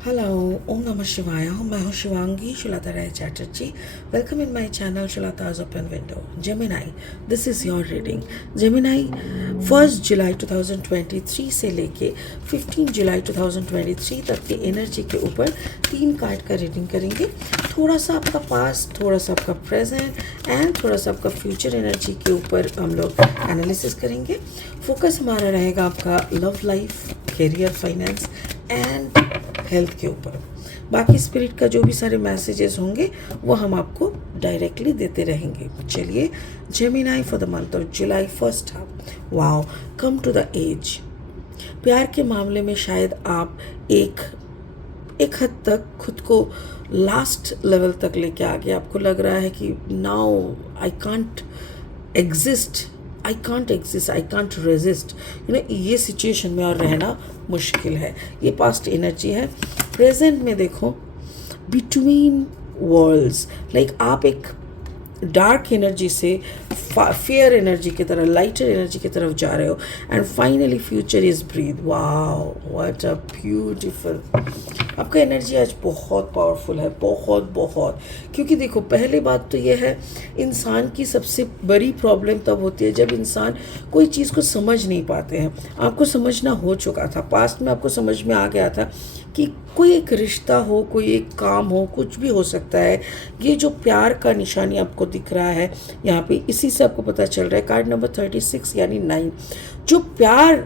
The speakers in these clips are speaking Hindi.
हेलो, ओम नमः शिवाय। मैं हूँ Shivangi Shulata Rai Chatterjee. Welcome in my channel Shulata's open window. Gemini, this is your reading. Gemini 1 जुलाई 2023 से लेके 15 जुलाई 2023 तक की एनर्जी के ऊपर 3 कार्ड का रीडिंग करेंगे। थोड़ा सा आपका पास्ट, थोड़ा सा आपका प्रेजेंट एंड थोड़ा सा आपका फ्यूचर एनर्जी के ऊपर हम लोग एनालिसिस करेंगे। फोकस हमारा रहेगा आपका love life, career, finance and health के ऊपर। बाकी स्पिरिट का जो भी सारे मैसेजेस होंगे वो हम आपको डायरेक्टली देते रहेंगे। चलिए, Gemini for the month of July first half. Wow, come to the edge. प्यार के मामले में शायद आप एक हद तक खुद को लास्ट लेवल तक लेके आ गए। आपको लग रहा है कि now I can't exist, I can't exist, I can't resist. ये सिचुएशन में और रहना मुश्किल है। ये पास्ट एनर्जी है। प्रेजेंट में देखो, बिटवीन वर्ल्ड्स, लाइक आप एक डार्क एनर्जी से फेयर एनर्जी की तरह, लाइटर एनर्जी की तरफ जा रहे हो and finally future is breath. Wow, what a beautiful. आपका एनर्जी आज बहुत पावरफुल है, बहुत बहुत। क्योंकि देखो, पहली बात तो यह है, इंसान की सबसे बड़ी प्रॉब्लम तब होती है जब इंसान कोई चीज़ को समझ नहीं पाते हैं। आपको समझना हो चुका था, पास्ट में आपको समझ में आ गया था कि कोई एक रिश्ता हो, कोई एक काम हो, कुछ भी हो सकता है। ये जो प्यार का निशानी आपको दिख रहा है यहाँ पे, इसी से आपको पता चल रहा है। कार्ड नंबर 36 यानी 9। जो प्यार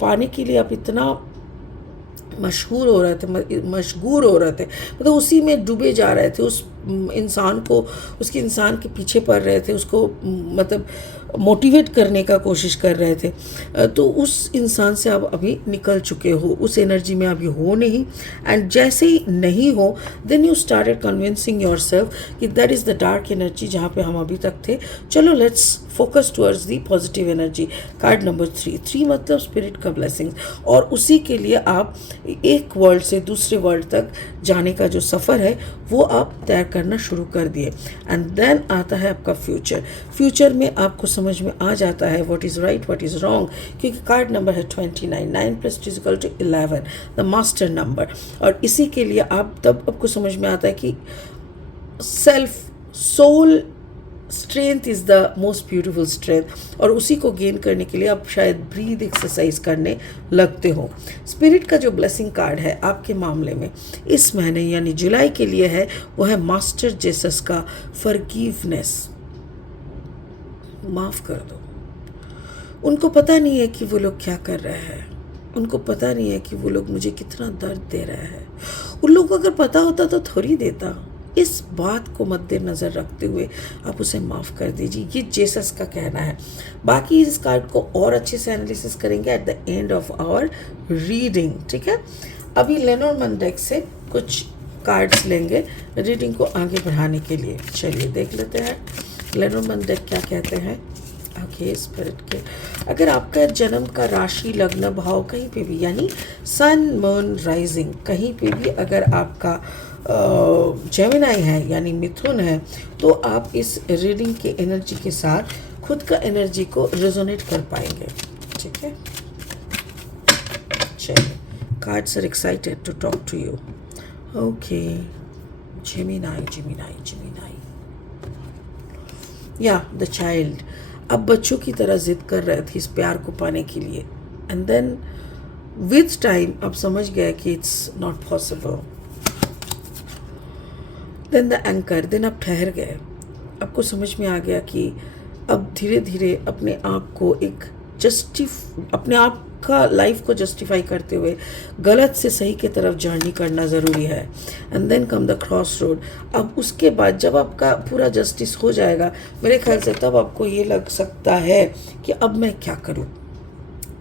पाने के लिए आप इतना मशहूर हो रहे थे, मशगूर हो रहे थे, मतलब उसी में डूबे जा रहे थे, उस इंसान को, उसके इंसान के पीछे पड़ रहे थे, उसको मतलब मोटिवेट करने का कोशिश कर रहे थे। तो उस इंसान से आप अभी निकल चुके हो, उस एनर्जी में अभी हो नहीं। एंड जैसे ही नहीं हो, then you started convincing yourself कि that is the dark energy जहाँ पे हम अभी तक थे। चलो, let's focus towards the positive energy. Card number 3 मतलब स्पिरिट का ब्लेसिंग्स, और उसी के लिए आप एक वर्ल्ड से दूसरे वर्ल्ड तक जाने का जो सफ़र है वो आप तय करना शुरू कर दिए। एंड देन आता है आपका फ्यूचर। फ्यूचर में आपको समझ में आ जाता है what is right, what is wrong, क्योंकि कार्ड नंबर है 29। 9 + 2 = 11, द मास्टर नंबर। और इसी के लिए आप तब आपको समझ में आता है कि self, soul strength is the most beautiful strength. और उसी को गेन करने के लिए आप शायद ब्रीद एक्सरसाइज करने लगते हो। स्पिरिट का जो ब्लेसिंग कार्ड है आपके मामले में इस महीने यानी जुलाई के लिए है, वो है मास्टर जेसस का फॉरगिवनेस। माफ़ कर दो। उनको पता नहीं है कि वो लोग क्या कर रहे हैं, उनको पता नहीं है कि वो लोग मुझे कितना दर्द दे रहे हैं। उन लोगों को अगर पता होता तो थोड़ी देता। इस बात को मद्देनज़र रखते हुए आप उसे माफ़ कर दीजिए, ये जेसस का कहना है। बाकी इस कार्ड को और अच्छे से एनालिसिस करेंगे at the end of our reading, ठीक है। अभी लेनोर्मन डेक से कुछ कार्ड्स लेंगे रीडिंग को आगे बढ़ाने के लिए। चलिए देख लेते हैं लेनोर्मन डेक क्या कहते हैं। ओके, स्पिरिट के अगर आपका जन्म का राशि, लग्न, भाव कहीं पे भी, यानी सन, मून, राइजिंग, कहीं पे भी अगर आपका जेमिनाई है यानी मिथुन है, तो आप इस रीडिंग के एनर्जी के साथ खुद का एनर्जी को रेजोनेट कर पाएंगे, ठीक है। चलिए, cards are excited to talk to you. Okay, Gemini, Gemini, Gemini, या द चाइल्ड। अब बच्चों की तरह जिद कर रहे थे इस प्यार को पाने के लिए, एंड देन विद टाइम आप समझ गए कि it's not possible. Then the anchor, then आप ठहर गए। आपको समझ में आ गया कि अब धीरे धीरे अपने आप को एक अपने आप का लाइफ को जस्टिफाई करते हुए गलत से सही की तरफ जर्नी करना ज़रूरी है। And then come the cross road. अब उसके बाद जब आपका पूरा जस्टिस हो जाएगा, मेरे ख्याल से तब आपको ये लग सकता है कि अब मैं क्या करूँ,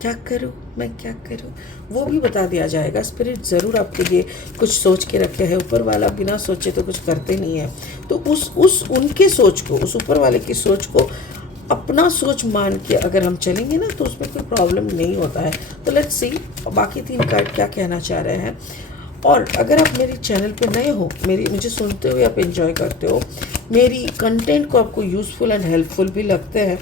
क्या करूँ, मैं क्या करूँ, वो भी बता दिया जाएगा। स्पिरिट ज़रूर आपके लिए कुछ सोच के रखे हैं। ऊपर वाला बिना सोचे तो कुछ करते नहीं है। तो उस उनके सोच को, उस ऊपर वाले की सोच को अपना सोच मान के अगर हम चलेंगे ना, तो उसमें कोई प्रॉब्लम नहीं होता है। तो लेट्स सी बाकी 3 कार्ड क्या कहना चाह रहे हैं। और अगर आप मेरे चैनल पे नए हो, मुझे सुनते हुए आप एंजॉय करते हो, मेरी कंटेंट को आपको यूज़फुल एंड हेल्पफुल भी लगते हैं,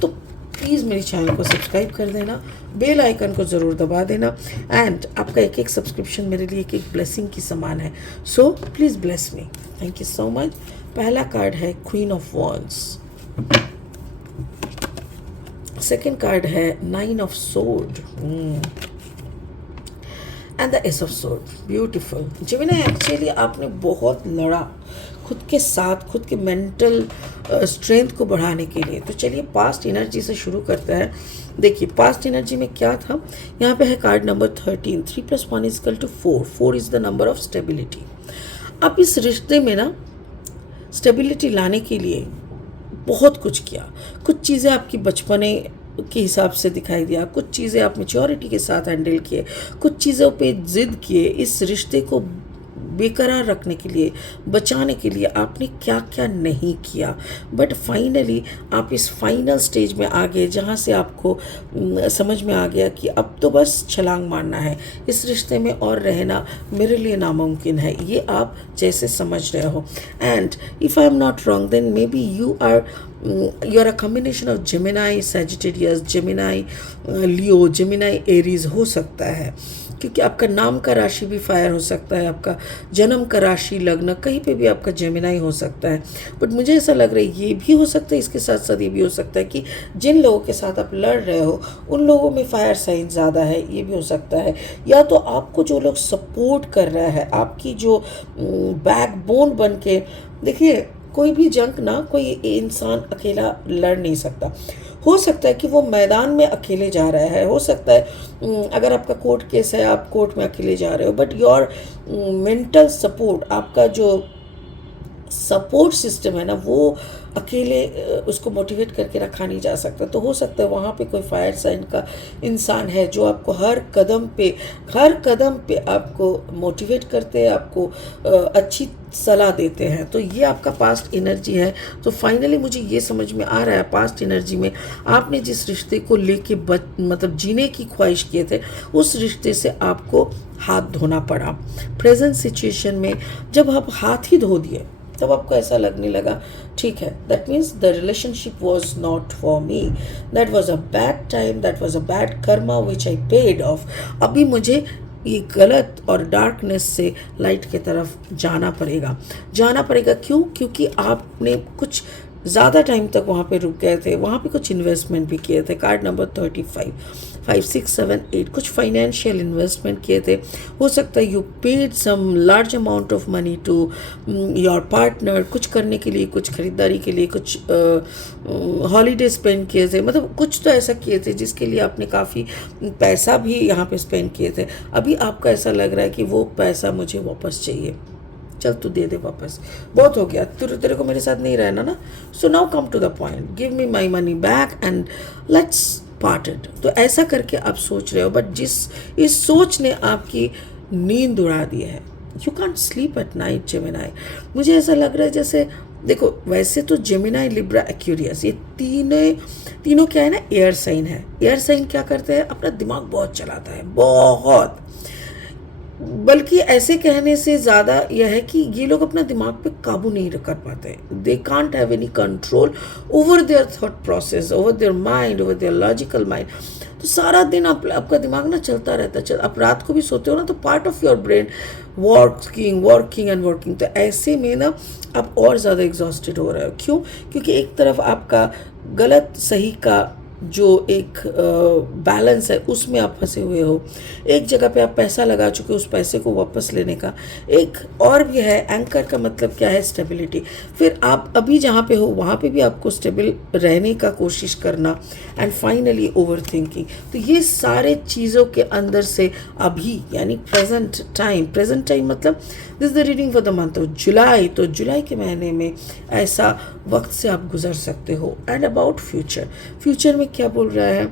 तो प्लीज़ मेरे चैनल को सब्सक्राइब कर देना, बेल आइकन को ज़रूर दबा देना। एंड आपका एक एक सब्सक्रिप्शन मेरे लिए एक एक ब्लेसिंग की समान है, so please bless me. Thank you so much. पहला कार्ड है queen of wands, second card है 9 of sword and the S of sword. Beautiful Gemini, actually आपने बहुत लड़ा खुद के साथ, खुद के मेंटल स्ट्रेंथ को बढ़ाने के लिए। तो चलिए पास्ट एनर्जी से शुरू करते हैं। देखिए पास्ट एनर्जी में क्या था, यहाँ पे है card number 13, 3 + 1 = 4, 4 is the number of stability. आप इस रिश्ते में ना स्टेबिलिटी लाने के लिए बहुत कुछ किया, कुछ चीज़ें आपकी बचपने के हिसाब से दिखाई दिया, कुछ चीज़ें आप मैच्योरिटी के साथ हैंडल किए, कुछ चीज़ों पे जिद किए। इस रिश्ते को बेकरार रखने के लिए, बचाने के लिए आपने क्या क्या नहीं किया, बट फाइनली आप इस फाइनल स्टेज में आ गए जहाँ से आपको समझ में आ गया कि अब तो बस छलांग मारना है, इस रिश्ते में और रहना मेरे लिए नामुमकिन है। ये आप जैसे समझ रहे हो। And if I am not wrong then may be you are a combination of Gemini Sagittarius, Gemini Leo, Gemini Aries हो सकता है, क्योंकि आपका नाम का राशि भी फायर हो सकता है, आपका जन्म का राशि लग्न कहीं पे भी आपका जेमिनाई हो सकता है। बट मुझे ऐसा लग रहा है ये भी हो सकता है, इसके साथ साथ ये भी हो सकता है कि जिन लोगों के साथ आप लड़ रहे हो उन लोगों में फायर साइन ज़्यादा है, ये भी हो सकता है। या तो आपको जो लोग सपोर्ट कर रहा है, आपकी जो बैकबोन बन के, देखिए कोई भी जंग ना कोई इंसान अकेला लड़ नहीं सकता। हो सकता है कि वो मैदान में अकेले जा रहा है, हो सकता है अगर आपका कोर्ट केस है आप कोर्ट में अकेले जा रहे हो, बट योर मेंटल सपोर्ट, आपका जो सपोर्ट सिस्टम है ना, वो अकेले उसको मोटिवेट करके रखा नहीं जा सकता। तो हो सकता है वहाँ पे कोई फायर साइन का इंसान है जो आपको हर कदम पे आपको मोटिवेट करते हैं, आपको अच्छी सलाह देते हैं। तो ये आपका पास्ट एनर्जी है। तो फाइनली मुझे ये समझ में आ रहा है पास्ट एनर्जी में आपने जिस रिश्ते को लेके मतलब जीने की ख्वाहिश किए थे, उस रिश्ते से आपको हाथ धोना पड़ा। प्रेजेंट सिचुएशन में जब आप हाथ ही धो दिए तब आपको ऐसा लगने लगा ठीक है, that means the relationship was not for me, that was a bad time, that was a bad Karma which I paid of. अभी मुझे ये गलत और डार्कनेस से लाइट की तरफ जाना पड़ेगा। क्यों? क्योंकि आपने कुछ ज़्यादा टाइम तक वहाँ पे रुक गए थे, वहाँ पे कुछ इन्वेस्टमेंट भी किए थे। कार्ड नंबर 35, 5, 6, 7, 8 कुछ फाइनेंशियल इन्वेस्टमेंट किए थे। हो सकता है you paid some large amount of money to your partner, कुछ करने के लिए, कुछ खरीदारी के लिए, कुछ हॉलीडे स्पेंड किए थे, मतलब कुछ तो ऐसा किए थे जिसके लिए आपने काफ़ी पैसा भी यहाँ पे स्पेंड किए थे। अभी आपका ऐसा लग रहा है कि वो पैसा मुझे वापस चाहिए, चल तू दे दे वापस, बहुत हो गया, तेरे को मेरे साथ नहीं रहना ना, so now come to the point, give me my money back and let's parted. तो ऐसा करके आप सोच रहे हो, बट इस सोच ने आपकी नींद उड़ा दी है। You can't sleep at night Gemini. मुझे ऐसा लग रहा है जैसे, देखो वैसे तो जेमिनाई, लिब्रा, एक्वेरियस ये तीनों क्या है ना, एयर साइन है। एयर साइन क्या करते हैं, अपना दिमाग बहुत चलाता है, बहुत, बल्कि ऐसे कहने से ज़्यादा यह है कि ये लोग अपना दिमाग पे काबू नहीं कर पाते। They can't have any control over their thought process, over their mind, over their logical mind. तो सारा दिन आपका दिमाग ना चलता रहता है। आप रात को भी सोते हो ना, तो part of your brain working and working. तो ऐसे में ना आप और ज़्यादा एग्जॉस्टेड हो रहे हो। क्यों? क्योंकि एक तरफ आपका गलत सही का जो एक बैलेंस है उसमें आप फंसे हुए हो, एक जगह पे आप पैसा लगा चुके हो, उस पैसे को वापस लेने का एक और भी है। एंकर का मतलब क्या है, स्टेबिलिटी। फिर आप अभी जहाँ पे हो वहाँ पे भी आपको स्टेबल रहने का कोशिश करना, एंड फाइनली ओवर थिंकिंग। तो ये सारे चीज़ों के अंदर से अभी यानी प्रेजेंट टाइम मतलब this the reading for the month of जुलाई। तो जुलाई के महीने में ऐसा वक्त से आप गुजर सकते हो। एंड अबाउट फ्यूचर में क्या बोल रहा है,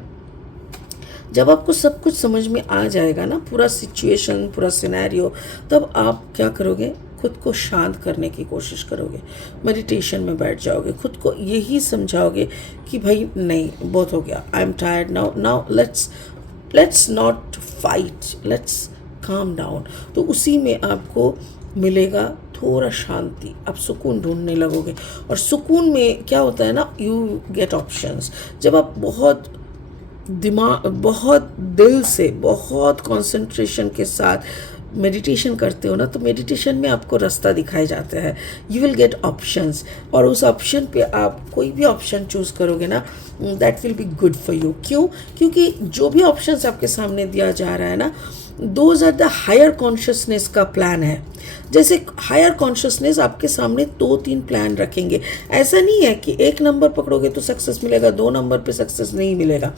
जब आपको सब कुछ समझ में आ जाएगा ना, पूरा सिचुएशन, पूरा सिनेरियो, तब आप क्या करोगे, खुद को शांत करने की कोशिश करोगे, मेडिटेशन में बैठ जाओगे, खुद को यही समझाओगे कि भाई नहीं, बहुत हो गया, I am tired now let's not fight, let's calm down. तो उसी में आपको मिलेगा थोड़ा शांति, आप सुकून ढूंढने लगोगे। और सुकून में क्या होता है ना, यू गेट ऑप्शंस। जब आप बहुत बहुत दिल से, बहुत कंसंट्रेशन के साथ मेडिटेशन करते हो ना, तो मेडिटेशन में आपको रास्ता दिखाए जाता है। यू विल गेट ऑप्शंस, और उस ऑप्शन पे आप कोई भी ऑप्शन चूज़ करोगे ना, that will be good for you. क्यों? क्योंकि जो भी ऑप्शंस आपके सामने दिया जा रहा है ना, those are the higher consciousness का प्लान है। जैसे हायर कॉन्शियसनेस आपके सामने 2-3 प्लान रखेंगे। ऐसा नहीं है कि 1 नंबर पकड़ोगे तो सक्सेस मिलेगा, 2 नंबर पे सक्सेस नहीं मिलेगा।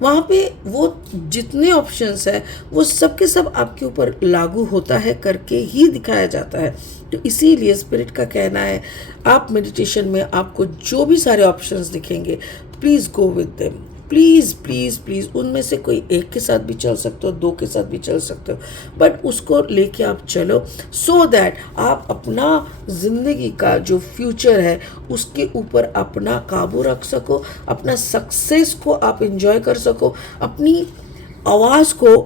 वहाँ पे वो जितने ऑप्शंस है वो सब के सब आपके ऊपर लागू होता है करके ही दिखाया जाता है। तो इसीलिए स्पिरिट का कहना है, आप मेडिटेशन में आपको जो भी सारे ऑप्शंस दिखेंगे, please go with them. Please please please, उनमें से कोई एक के साथ भी चल सकते हो, 2 के साथ भी चल सकते हो, बट उसको लेके आप चलो, सो दैट आप अपना ज़िंदगी का जो फ्यूचर है उसके ऊपर अपना काबू रख सको, अपना सक्सेस को आप इंजॉय कर सको, अपनी आवाज़ को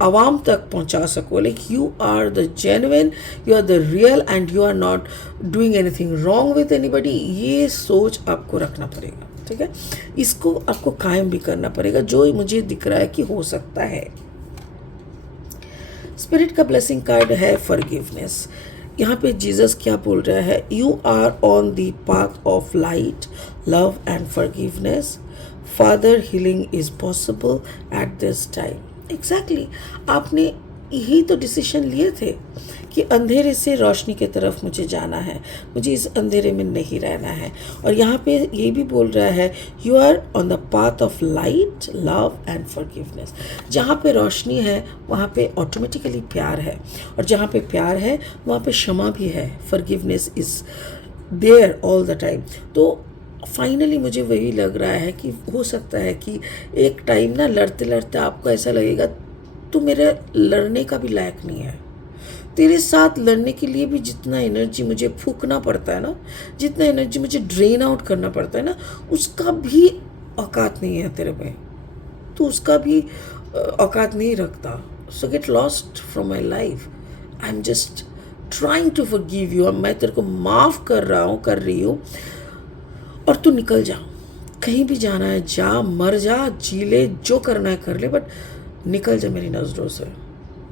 आवाम तक पहुंचा सको। Like you are the genuine, you are the real, and you are not doing anything wrong with anybody. ये सोच आपको रखना पड़ेगा, ठीक है? इसको आपको कायम भी करना पड़ेगा, जो मुझे दिख रहा है कि हो सकता है। स्पिरिट का ब्लेसिंग कार्ड है फॉरगिवनेस। यहाँ पे जीसस क्या बोल रहा है? You are on the path of light, love and forgiveness. Father, healing is possible at this time. Exactly, आपने यही तो डिसीजन लिए थे कि अंधेरे से रोशनी की तरफ मुझे जाना है, मुझे इस अंधेरे में नहीं रहना है। और यहाँ पे ये भी बोल रहा है, you are on the path of light, love and forgiveness. जहाँ पे रोशनी है वहाँ पे ऑटोमेटिकली प्यार है, और जहाँ पे प्यार है वहाँ पे क्षमा भी है। Forgiveness is there all the time. तो फाइनली मुझे वही लग रहा है कि हो सकता है कि एक टाइम ना लड़ते लड़ते आपको ऐसा लगेगा, तू मेरे लड़ने का भी लायक नहीं है। तेरे साथ लड़ने के लिए भी जितना एनर्जी मुझे फूकना पड़ता है ना, जितना एनर्जी मुझे ड्रेन आउट करना पड़ता है ना, उसका भी औकात नहीं है तेरे में। तू उसका भी औकात नहीं रखता। So get lost from my life. I am just trying to forgive you. मैं तेरे को माफ़ कर रही हूँ, और तू निकल जा। कहीं भी जाना है जा, मर जा, जी ले, जो करना है कर ले, बट निकल जा मेरी नज़रों से।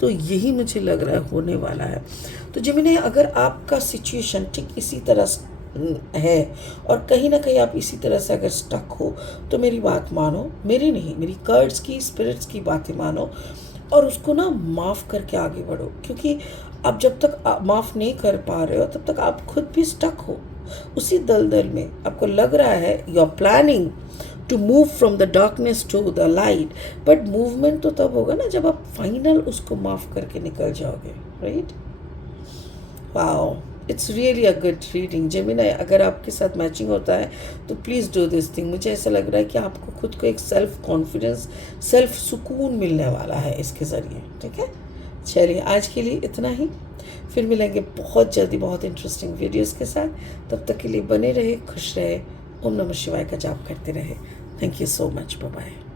तो यही मुझे लग रहा है होने वाला है। तो जेमिनी, अगर आपका सिचुएशन ठीक इसी तरह है और कहीं ना कहीं आप इसी तरह से अगर स्टक हो, तो मेरी बात मानो, मेरी नहीं, मेरी कार्ड्स की, स्पिरिट्स की बातें मानो, और उसको ना माफ़ करके आगे बढ़ो। क्योंकि आप जब तक माफ़ नहीं कर पा रहे हो तब तक आप खुद भी स्टक हो उसी दलदल में। आपको लग रहा है you are planning to move from the darkness to the light, but movement तो तब होगा ना जब आप फाइनल उसको माफ़ करके निकल जाओगे, right? Wow, it's really a good reading Gemini. अगर आपके साथ मैचिंग होता है तो प्लीज़ डू दिस थिंग। मुझे ऐसा लग रहा है कि आपको खुद को एक सेल्फ कॉन्फिडेंस, सेल्फ सुकून मिलने वाला है इसके ज़रिए, ठीक है? चलिए, आज के लिए इतना ही। फिर मिलेंगे बहुत जल्दी बहुत इंटरेस्टिंग वीडियोस के साथ। तब तक के लिए बने रहे, खुश रहे, ओम नमः शिवाय का जाप करते रहे। Thank you so much. Bye bye.